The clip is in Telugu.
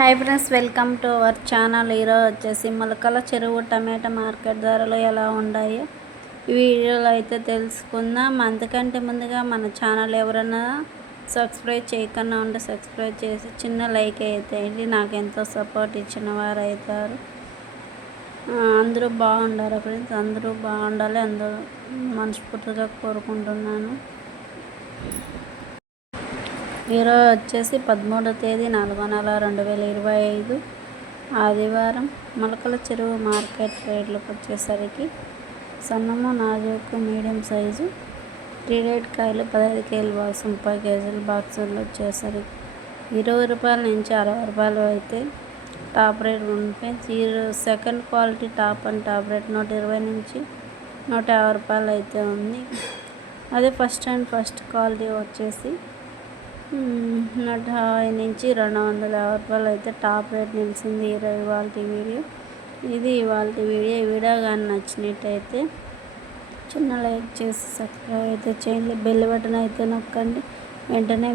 Hi friends welcome to our channel. ఈరోజు వచ్చేసి మొలకల చెరువు టమాటా మార్కెట్ ధరలు ఎలా ఉన్నాయో? ఈ వీడియోలో అయితే తెలుసుకుందాం. అంతకంటే ముందుగా మన ఛానల్ ఎవరైనా సబ్స్క్రైబ్ చేయకుండా ఉంటే సబ్స్క్రైబ్ చేసి చిన్న లైక్ అయితే నాకు ఎంతో సపోర్ట్ ఇచ్చిన వారు అవుతారు. అందరూ బాగుండాలి ఫ్రెండ్స్? అందరూ బాగుండాలి. అందరూ మనస్ఫూర్తిగా కోరుకుంటున్నాను. ఈరోజు వచ్చేసి పదమూడో తేదీ నాలుగో నెల రెండు వేల ఇరవై ఐదు. ఆదివారం మొలకల చెరువు మార్కెట్ రేట్లకు వచ్చేసరికి సన్నము నాజూకు మీడియం సైజు త్రీ రేట్ కాయలు పదహైదు కేజీల బాక్స్ ముప్పై కేజీల బాక్సులు వచ్చేసరికి ఇరవై రూపాయల నుంచి అరవై రూపాయలు అయితే టాప్ రేట్ ఉంటాయి zero second quality top and top rate నూట ఇరవై నుంచి నూట యాభై రూపాయలు అయితే ఉంది. అదే ఫస్ట్ అండ్ ఫస్ట్ క్వాలిటీ వచ్చేసి నూట యాభై నుంచి రెండు వందల యాభై రూపాయలు అయితే టాప్ రేట్ నిలిచింది ఈరోజు ఇవాళ వీడియో. ఇది ఇవాళ వీడియో. వీడియో కానీ నచ్చినట్టయితే చిన్న లైక్ చేసి సబ్స్క్రైబ్ అయితే చేయండి. బెల్ బటన్ అయితే నొక్కండి. వెంటనే